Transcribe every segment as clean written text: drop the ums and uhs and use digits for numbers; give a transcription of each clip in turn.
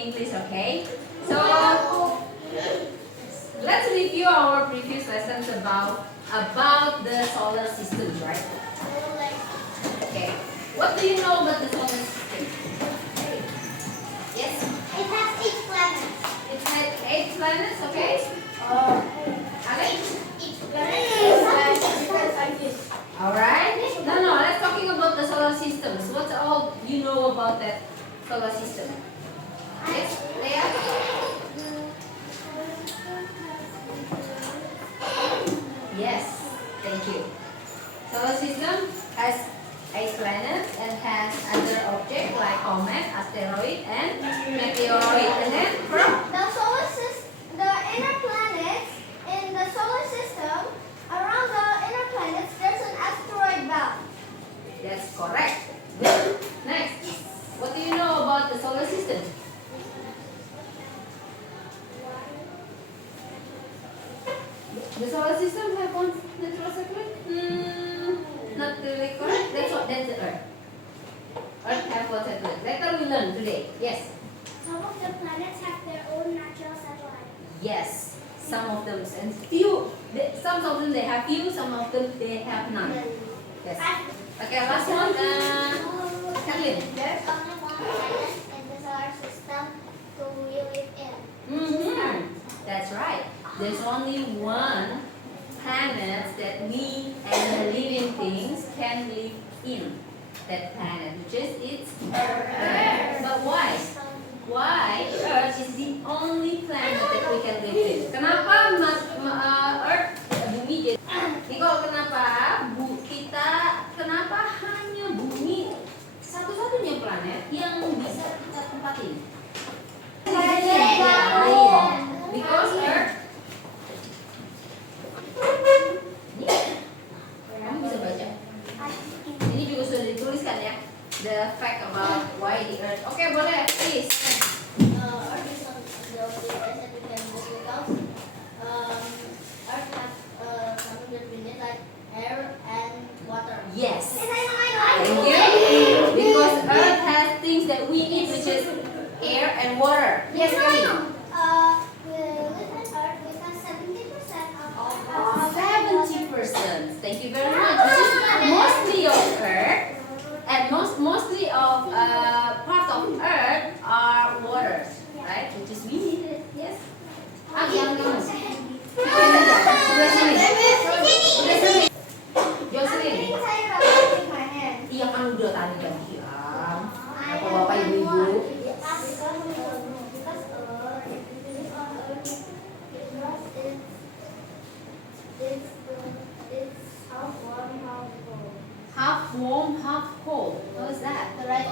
English, okay? So let's review our previous lessons about the solar system, right? Okay. What do you know about the solar system? Yes? It has 8 planets. It has 8 planets, okay? Alex? Each planet is like this. Alright. No, let's talking about the solar systems. What's all you know about that solar system? Yes, Leah? Yes, thank you. Solar system has 8 planets and has other objects like comet, asteroid, and meteoroid. And then The inner planets in the solar system, around the inner planets, there's an asteroid belt. that's correct. Good. Next, what do you know about the solar system? The solar system have one natural satellite? Not really correct. That's the Earth. Earth have one satellite. Later we learn today. Yes. Some of the planets have their own natural satellite. Yes. Some of them and few. Some of them they have few. Some of them they have none. Yes. Okay. Last one. Kathleen. There's only one planet in the solar system to live in. That's right. There's only one planet that we and the living things can live in. That planet, which is it's Earth. But why? Why Earth is the only planet that we can live in? Kenapa Earth bumi jadi? Nicole, kenapa kenapa hanya bumi satu-satunya planet yang bisa kita tempatin? Because Earth. Kamu bisa baca? Ini juga sudah dituliskan ya. The fact about why the Earth. Oke, boleh, please. Earth is the only place that we can live without. Earth has something that we need like air and water. Yes. Yes, I know. Thank you. Because Earth has things that we need, which is air and water. Yes, Kelly. We live on Earth. We have 70% of all. 70%. Thank you very much. Which is mostly of Earth, and mostly of part of Earth are water, right? Which is we need it. Yes. Yang kamu. Jocelyn. Iya kan udah tadi kan bilang. Bapak ibu-ibu. Half warm, half cold. What is that? The right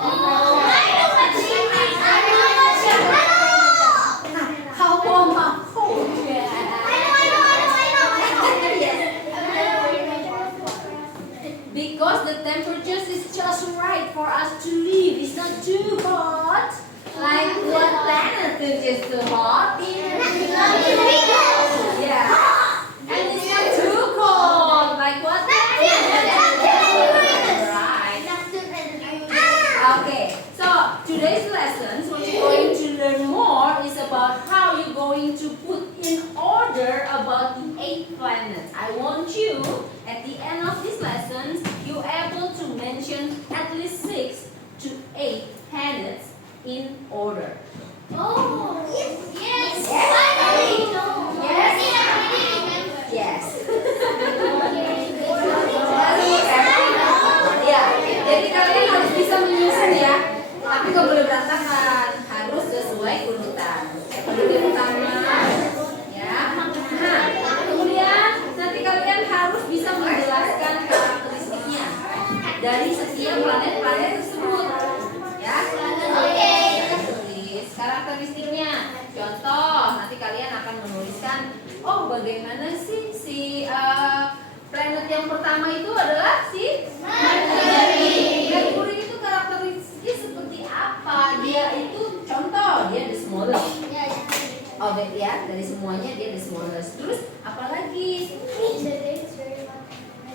How warm, how cold? Because the temperature is just right for us to live. It's not too hot. Like what planet is just too hot? Yeah. And it's not too cold. Like what planet? Right. Okay. So today's lessons, what you're going to learn more is about how you're going to put in order about the 8 planets. I want you at the end of these lessons, you're able to mention at least 6 to 8 planets in order. Oh, yes. Yes. Ya, jadi kalian harus bisa menyusun ya. Tapi nggak boleh berantakan, harus sesuai urutan. Yang utama, ya. Nah, kemudian nanti kalian harus bisa menjelaskan karakteristiknya dari setiap planet-planet tersebut, ya. Tulis karakteristiknya. Contoh, nanti kalian akan menuliskan, oh bagaimana sih si planet yang pertama itu adalah si Mercury. Mercury itu karakteristiknya seperti apa? Dia itu contoh, dia the smallest. Oh ya, dari semuanya dia the smallest. Terus apalagi?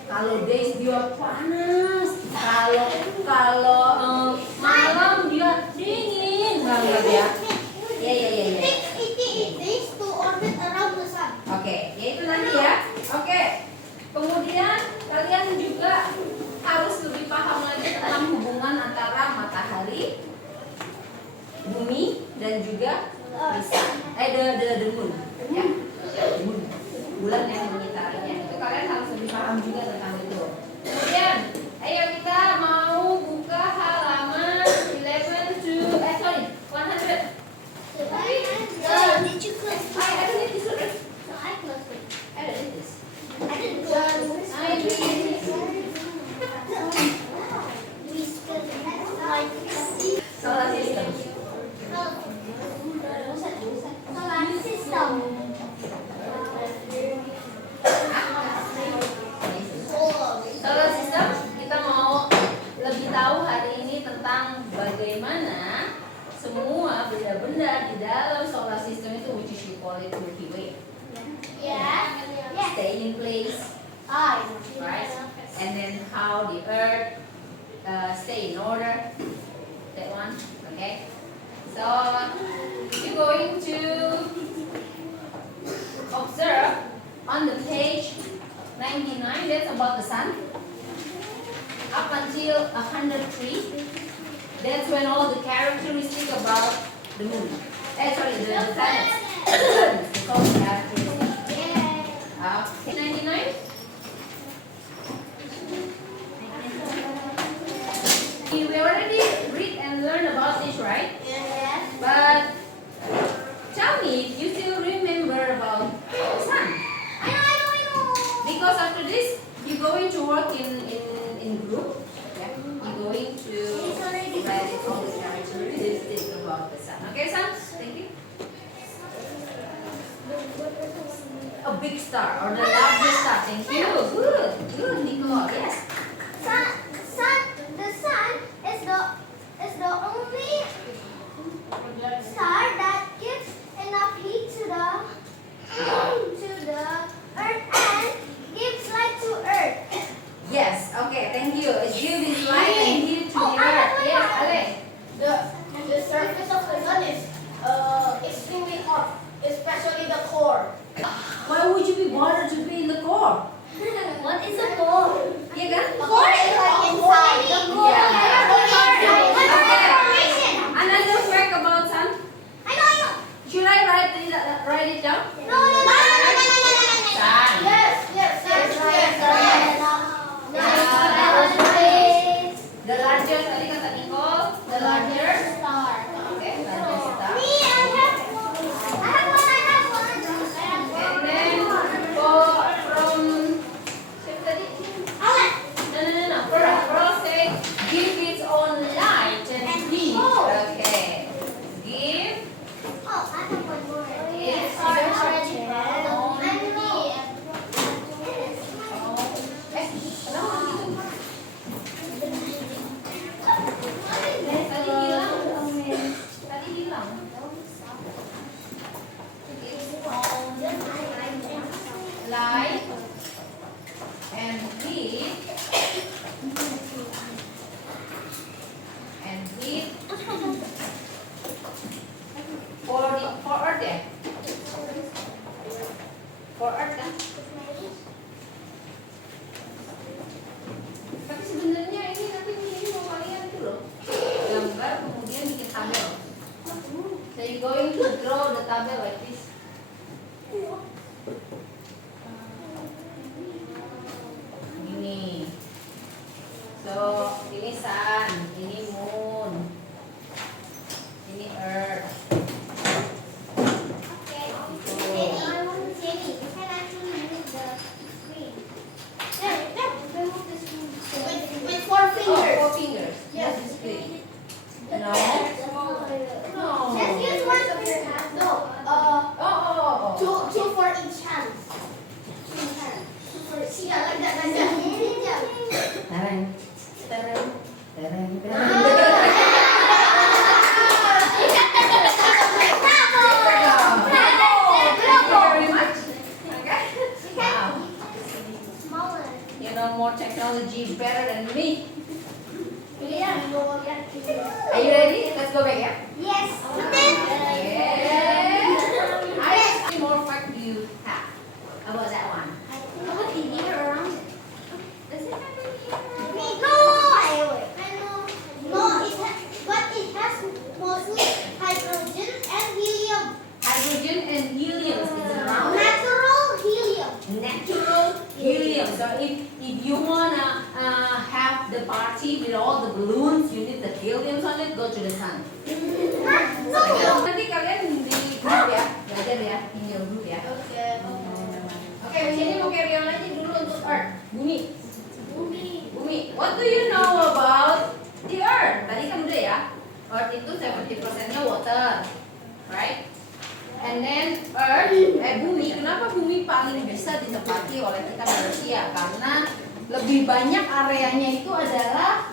Kalau days dia panas, kalau malam dia dingin, enggak ya? Yeah. It takes to orbit around the sun. Oke, ya itu nanti ya. Oke. Kemudian kalian juga harus lebih paham lagi tentang hubungan antara matahari, bumi dan juga the moon, ya. Moon. Bulan yang mengitarinya. Itu kalian harus lebih paham juga tentang itu. Kemudian, ayo kita mau buka halaman 100. Did you click? I don't need this already. No, I clicked it. I don't need this. I didn't click it. I need this. We spelled it like C. Solar system. Solar system. Solar system, kita mau lebih tahu hari ini tentang bagaimana semua benda-benda di dalam solar system itu, which is we call it Milky Way, Yeah. stay in place, right? And then how the Earth stay in order. That one, okay? So you're going to observe on the page 99. That's about the sun. Up until 103. That's when all the characteristics about the moon. The planets. It's all the characteristics. Okay. 99. We already read and learned about this, right? But tell me if you still remember about the sun. Because after this, you're going to work in group. Yeah? You're going to write all the characteristics about the sun. Okay, son? Thank you. A big star or the largest star. Thank you. Good, Nicole. Yes. The sun is the only star that gives enough heat to the earth and gives light to earth. Yes. Okay. Thank you. It gives light and heat to the earth. Yes, Ale. The surface of the sun is extremely hot, especially the core. Why would you be bothered to be in the core? What is a core? Yeah, kan? Core is like inside. The core. Okay. Another fact about sun. I know. Should I write it down? No. Sun. Yes. The largest, tadi kata Nicole, the largest. Okay, largest star. I have one. And then from siapa tadi? No. Pearl say give its own light and heat. Okay. Give Oh, I have one more. its Sorry, own already. Tadi hilang. Light and heat for Earth ya? For Earth kan? Tapi sebenarnya ini nanti mau kalian itu loh, gambar kemudian bikin tabel. So you going to draw the table like this. Ini. So ini sun, ini moon, ini earth. With 4 fingers. 4 fingers. Yes, it's clean. No. No. Let's use one of your hands. No. Oh. Two for each hand. See, like that. Tereng. Very much. Okay. Wow. Smaller. You know more technology better than me. Are you ready? Let's go back, yeah? Yes. But then Yes. water, right? And then earth, bumi. Kenapa bumi paling bisa ditempati oleh kita manusia? Karena lebih banyak areanya itu adalah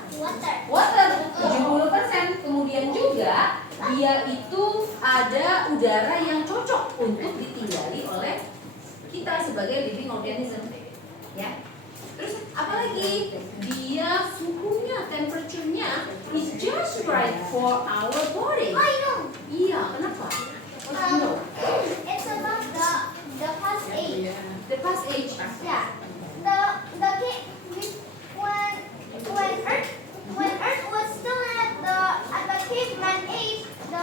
water 70%. Kemudian juga dia itu ada udara yang cocok untuk ditinggali oleh kita sebagai living organism, ya. Terus apalagi dia suhunya, temperature-nya is just right for our body. I know. Iya, kenapa? What do you know? It's about the past age. The past age. Yeah. When Earth was still at the caveman age, the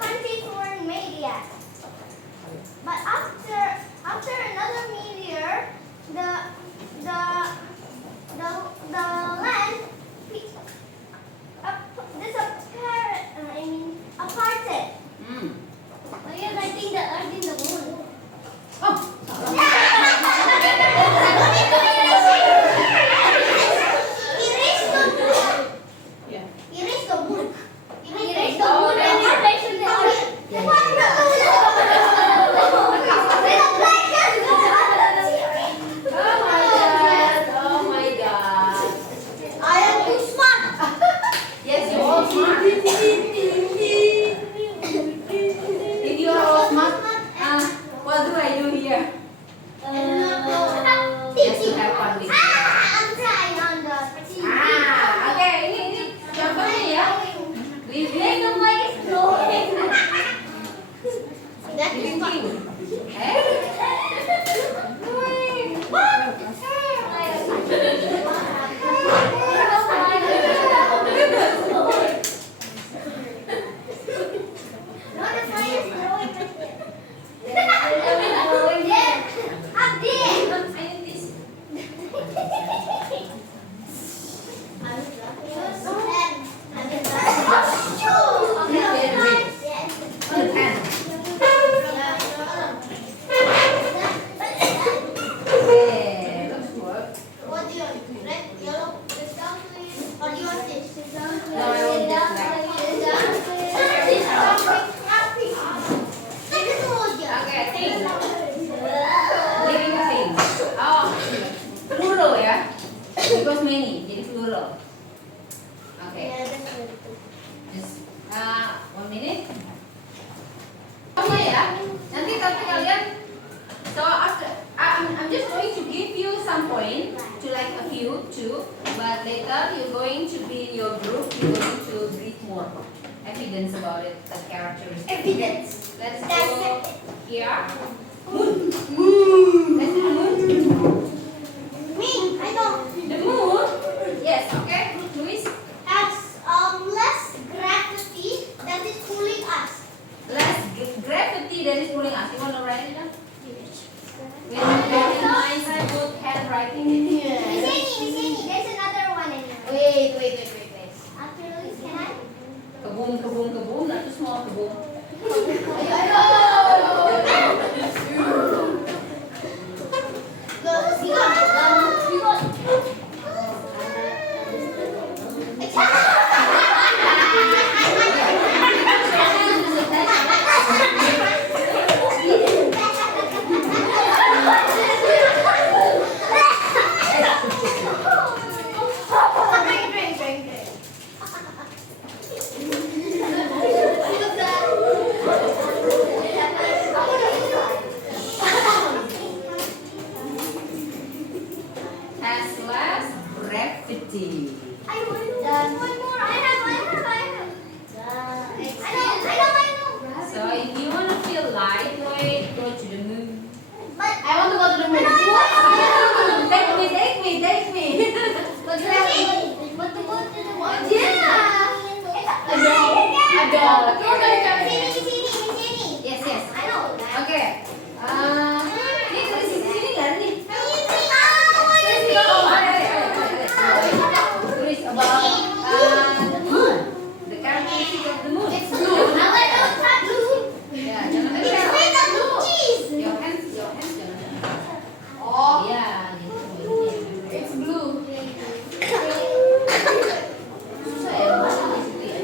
countries weren't made yet. But after another meteor, the land aparted. Because I think the Earth in the moon. Oh, Erase the moon. Erase the moon and erase the Earth. oh my god. I am too smart. Yes, you're all smart. If you're all smart, what do I do here? Just to have fun with you. I'm trying on the TV. Oke, ini contohnya ya. Living The mic is blowing. That's living fun. thing. No, the fire is blowing. Yeah, up there. Okay, let's work. What do you want? Red, yellow, this down, please. Or do you want this? No, I want this black. Okay, thing. Living things. Oh, plural ya. Because many, jadi plural. Okay. Just 1 minute. Sama ya. Nanti tapi kalian. So after I'm just going to give you some point to like a few too, but later you're going to be in your group. You're going to read more evidence about it, the characteristics. Evidence. Let's That's go it. here. Moon. Moon. Let's do the moon. Me, I know. The moon. Yes. Okay. Luis. Has less gravity that is cooling us. Less gravity that is pulling us. You want to write it down? With very nice, good handwriting. Miseni, there's another one in here. Wait. After Louis, can I? Kebun, itu semua kebun. Has less gravity. I want one more. I have. I know. So if you want to feel lightweight, go to the moon. But I want to go to the moon. Take me. But to go to the moon. Yeah. Ada. Sini. Yes. I know. Oke. Ini tulis di sini nggak ada nih? Tulis about the moon. The characteristic of the moon. It's blue. Now I know it's not blue. Ya, jangan It's made of blue cheese. Your hands jangan. Oh, Iya, gitu. it's blue. Susah ya, bahasa di situ ya.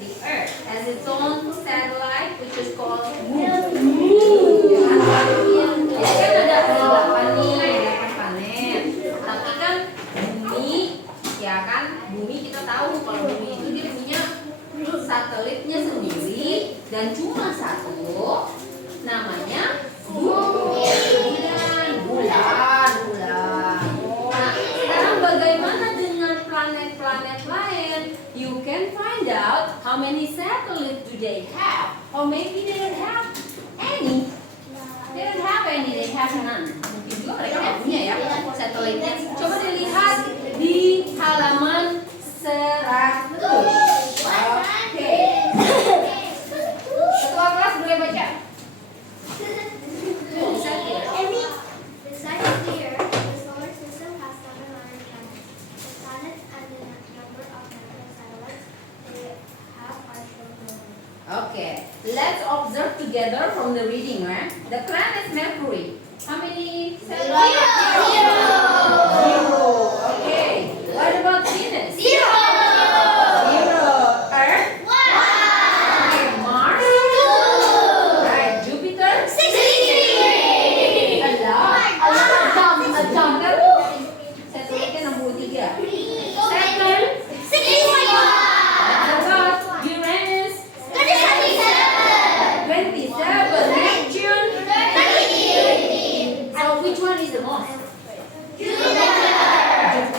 the Earth has its own satellite which is called Moon. Jadi kan ada 8 planet. Tapi kan bumi, ya kan, bumi kita tahu kalau bumi itu dia punya satelitnya sendiri dan cuma satu, namanya bulan. Nah, sekarang bagaimana dengan planet-planet lain? You can find out how many satellites do they have, or maybe they don't have any. They don't have any, they have none. Mungkin juga mereka nggak punya ya satelitnya. Coba dilihat di halaman 100. Oke. Ketua kelas boleh baca. Besides here, the solar system has 7 minor planets. The planets and the number of natural satellites they have are shown below. Okay, let's observe together from the reading, right? The planet Mercury. How many satellites? Zero. Okay. What about Venus? Zero. Earth? Okay, Mars? Right. Jupiter? Jupiter? Satelitnya 63. Saturn? About Uranus? 27. Neptune? So which one is the most?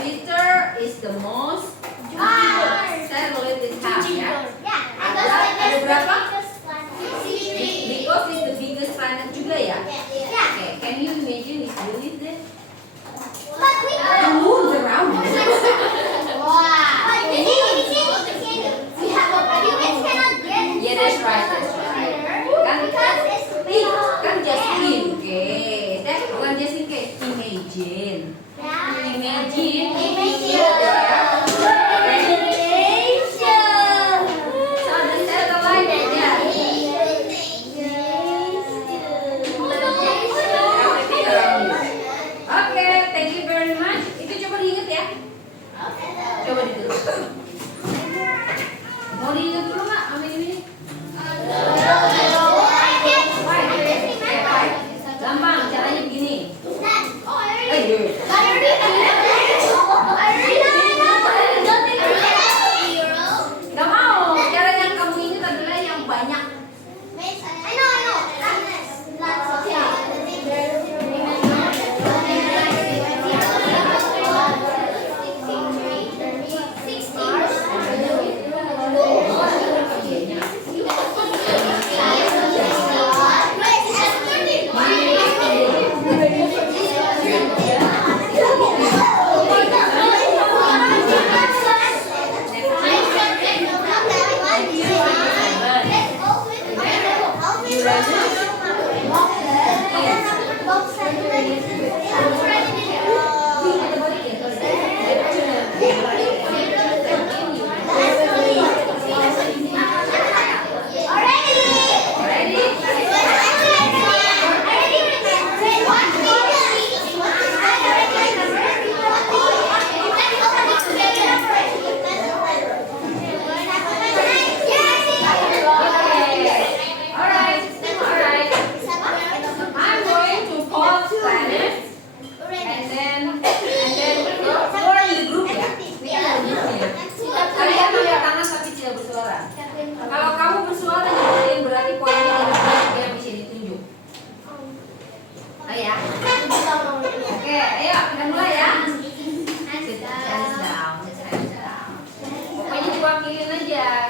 Jupiter is the most satellite it has, ya? Ada berapa? Because it's the biggest planet juga ya? Okay, can you imagine if you live there? The moon's around you. Yeah, that's right. Kan Justin, okay. Bukan Justin, kayak imagine. So the satellite, yeah. Oke, thank you very much. Itu coba diingat ya. Coba ditulis. Mau diingat dulu nggak? Amin ini. Gampang, caranya begini. Gak mau. Cara yang kamu ingat adalah yang banyak.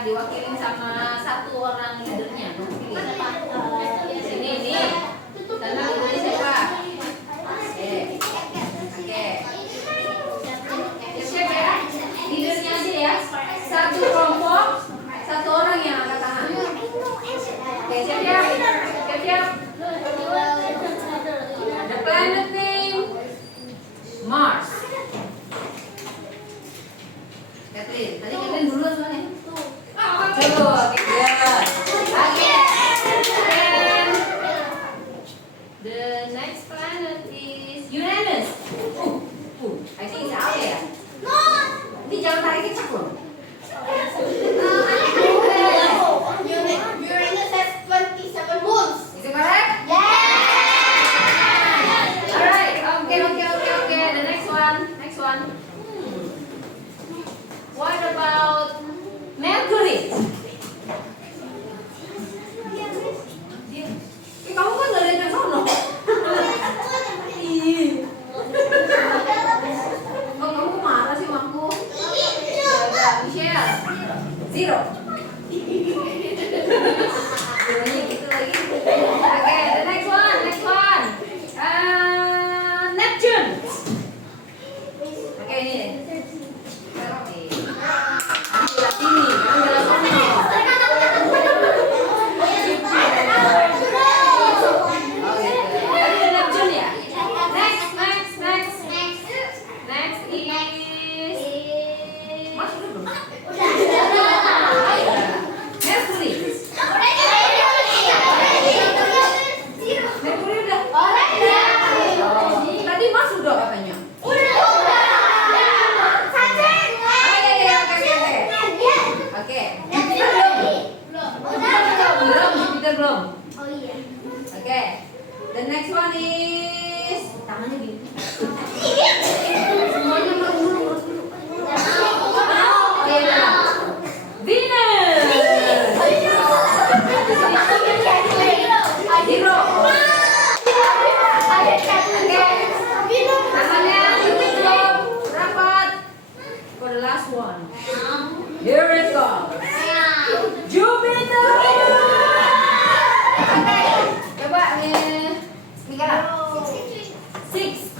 Diwakilin sama satu orang leadernya. Sini nih. Sana leadernya siapa? Oke. Siapa ya? Leadernya aja ya. Satu kelompok, satu orang yang angkat tangan. Oke, siap-siap. Siap-siap. The planet name Mars. Catherine, tadi Catherine duluan soalnya. Coba, okay. The next planet is Uranus. I think it's out there. Ini jangan tarik kecak loh. Bunyinya gitu lagi. Okay, the next one. Neptune. Okay, ini. Sebelah sini, sebelah sana. Oh gitu. Tadi ada Neptune ya? Next is Mars udah belum? Mercury. Mercury udah. Oh, tadi Mars udah katanya. Oke. Jupiter belum. Oh iya. Oke. The next one is tangannya gini. Semuanya merem dulu. Oh iya. Venus. Zero. Tangannya dikit belum. Rapat. For the last one. Here it comes. Jupiter. Oke. Coba nih. Mika. 63.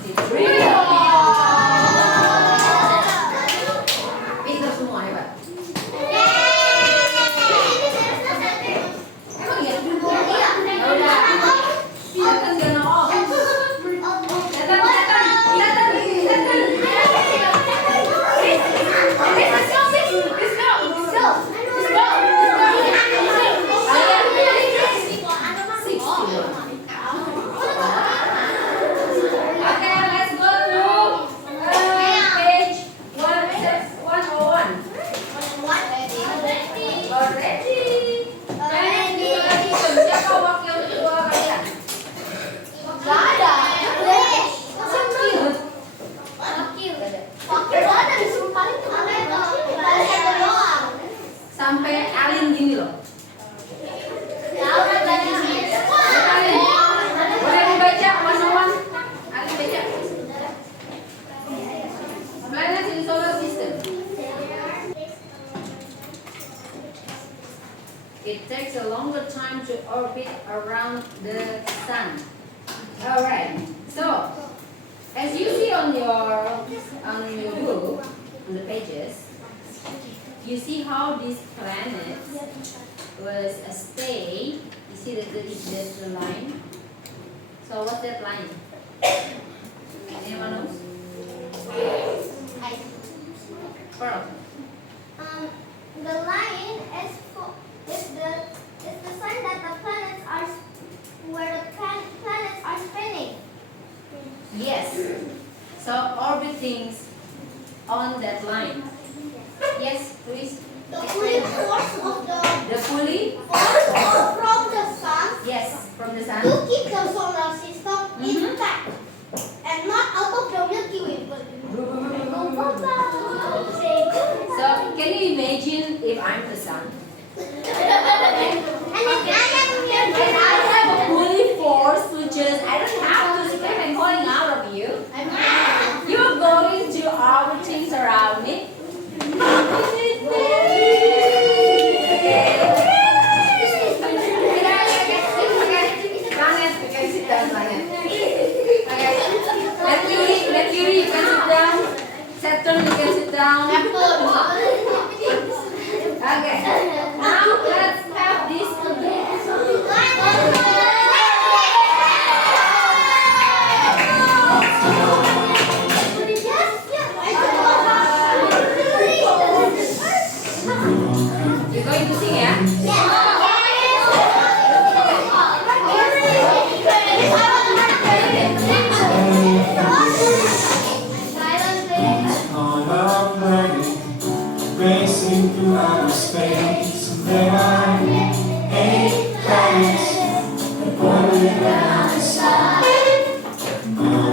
Pintar semua hebat. Emang ya? Ya udah. Saturn gonna off. Saturn. Okay, let's go to page 101. Already. Siapa wakil ketua kalian? Sampai Alin gini loh. Boleh dibaca one-on-one? Alin baca. Planets in solar system. It takes a longer time to orbit around the sun. Alright. So, as you see on your book, on the pages, you see how these planets was a stay. You see that there's the line. So what's that line? Anyone knows? Pearl. The line is the sign that the planets are where the planets are spinning. Yes. So orbiting on that line. Yes, please. The pulling force of The pulley? force from the sun Yes, from the sun. to keep the solar system Mhm. intact and not out of the Milky Way. So can you imagine if I'm the sun? And the planet here And I have a pulley force which is I don't have to scream and calling out of you. You're going to orbit around it. Planet, you can sit down, planet. Mercury, you can sit down. Saturn, you can sit down. Okay. Now let's have this You're going to sing, yeah? On our planet, racing through outer space. And there are 8 planets that orbit around the sun. I'm gonna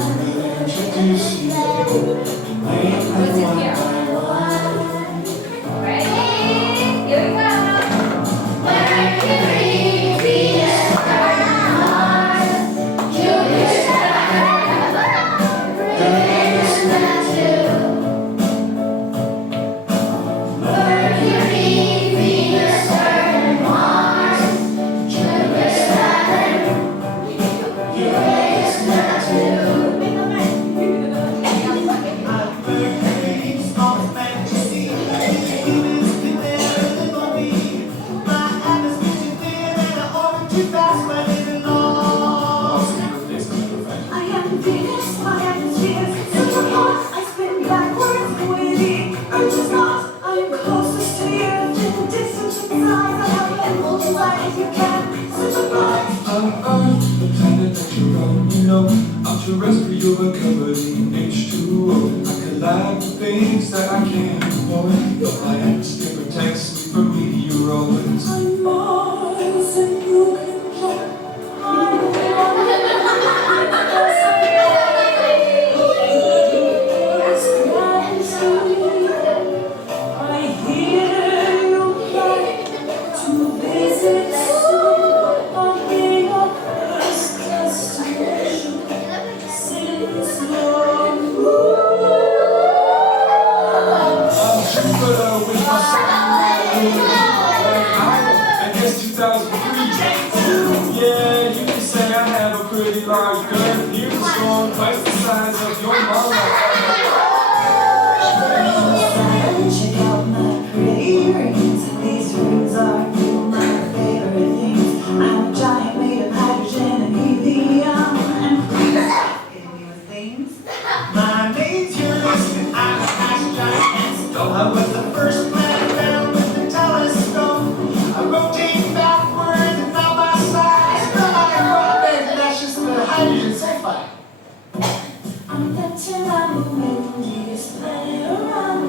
introduce you to name them one by one. Ready? Here we go. and multiply if you can. Such a blind. Earth, the planet that you're on, you know, I'm terrestrial but covered in H2O. I collide with things that I can't avoid, but my atmosphere protects me from meteoroids. I'm Mars and you can jump. I hear you like to visit soon. I'll be your first destination since your move. I'm Jupiter with my sun, I guess 2003. Yeah, you can say I have a pretty large girth. Here's a storm twice the size of your mama. Check out my pretty rings. These rings are my favorite things. I'm a giant made of hydrogen and helium. And hitting me with things. My name's Uranus and I'm a fast giant. I was the first planet found with the telescope. I rotate backwards and not by size. Not like a rock bed, that's just the hydrogen sulfide. I'm betting I'm the windiest planet around.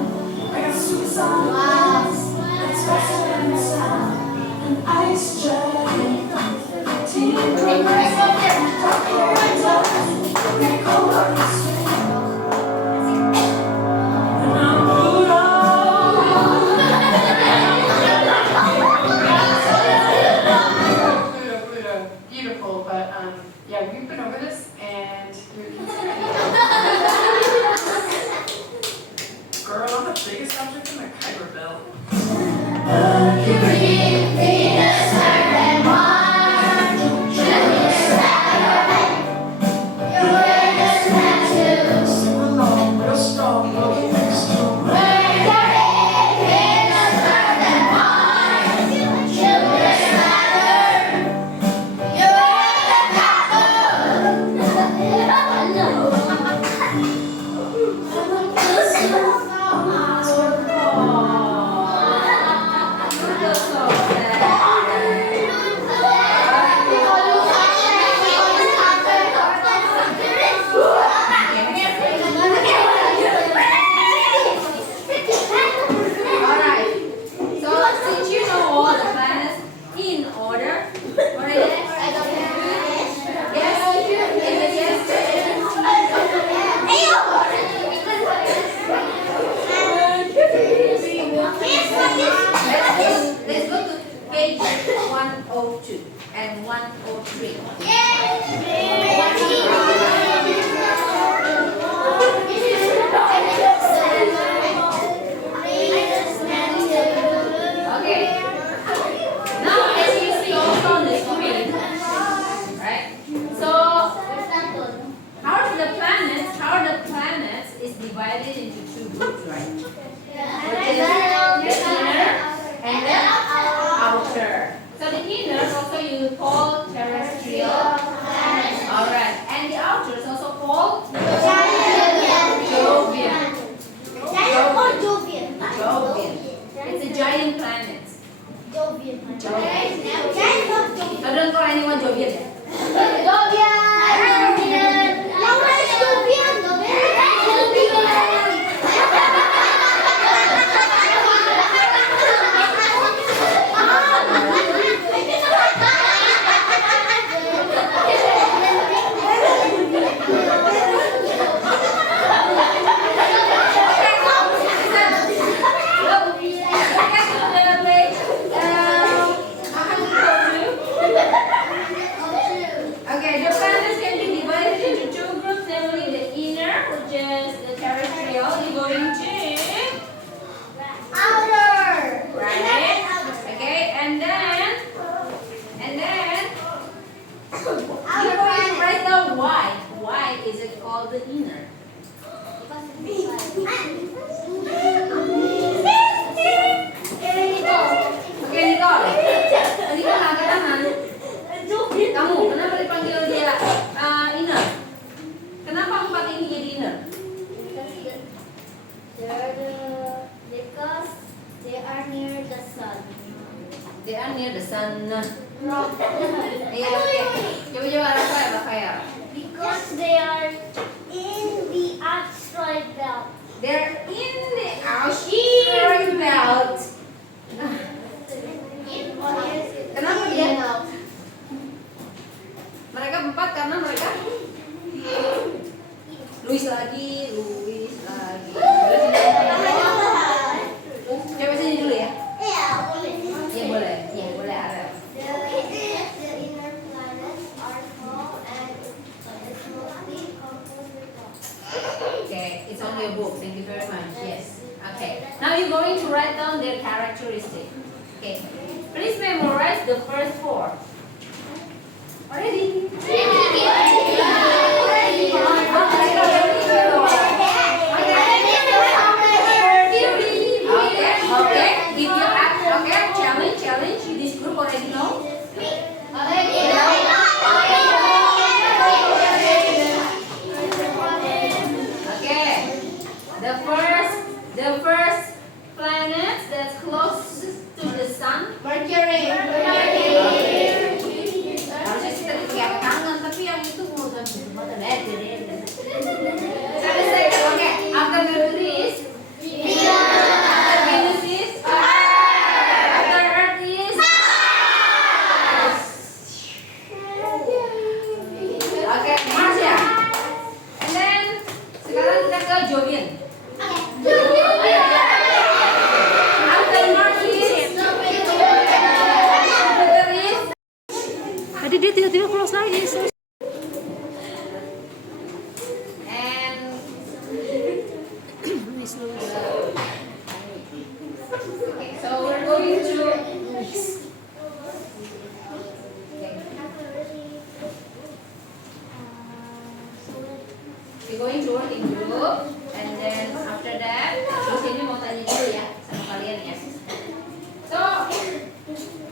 I got supersonic blast that's faster than sound. An ice giant, 15 kilometers up there, top here and down. We go on the swing. And I'm Pluto. Pluto, beautiful, but yeah, we've been over this and you're considering Girl, I'm the biggest object in the Kuiper Belt. Mercury, Venus, Earth, and Mars. Jupiter, Saturn, Uranus, Neptune. Sing along, real strong, looking next to me. Mercury, Venus, Earth, and Mars. Jupiter, Saturn, Uranus, Alright, so since you know all the planets in order, what are they? Let's go to page 102 and 103. Okay. Now as you see also on the screen, right? So how are the planets is divided into two groups, right? Which is the inner and the outer. So the inner also you call terrestrial. Alright. And the outer is also called Jovian. Jovian. It's a giant planet. I don't call anyone Jovian. Okay, the planet are near the sun. Iya, oke. Coba Rafael. Because they are in the asteroid belt. They're in the asteroid belt. Kenapa dia? Mereka empat karena mereka Luis lagi. Coba sini dulu ya. Iya, boleh. Iya boleh. Iya boleh Arel. The inner planets are small and it's mostly composed with rocks. Okay, it's on your book. Thank you very much. Yes. Okay. Now you're going to write down their characteristic. Okay. Please memorize the first four. Already? Okay. If you ask, challenge. This group already know. Okay. The first planet that's closest to the sun. Mercury. Harusnya kita pakai tangan, tapi yang itu mau sampai mata lihat. Okay. After Mercury is after Venus is after Earth is okay, Mars ya. And then sekarang kita ke Jovian. After Mars is Jupiter is Tadi dia tiba-tiba close lagi. and okay, so we're going to we're going to work in group, and then after that, terus ini mau tanya dulu ya sama kalian ya. So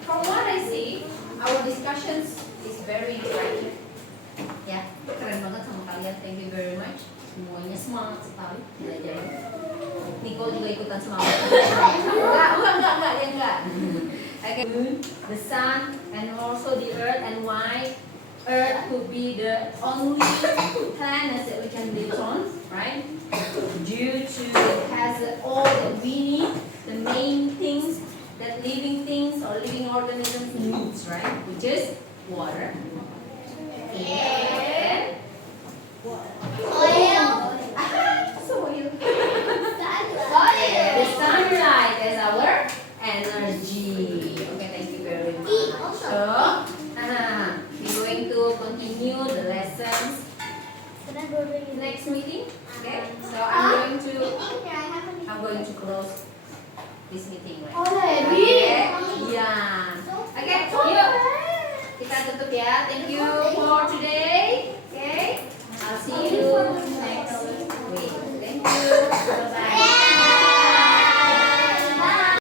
from what I see, our discussions is very exciting. Ya, keren banget sama kalian. Thank you very much. Semuanya semangat sekali belajar. Nicole juga ikutan semangat. Enggak, dia enggak. Okay. The sun and also the earth, and why Earth could be the only planet that we can live on, right? Due to it has all that we need, the main things that living things or living organisms needs, right? Which is water, air, Oil. soil. Oil. The sunlight is our energy. Okay, thank you very much. So, we're going to continue the lessons next meeting. Okay, so I'm going to close this meeting. Right? Okay. Yeah. Okay, yuk kita tutup ya. Thank you for today.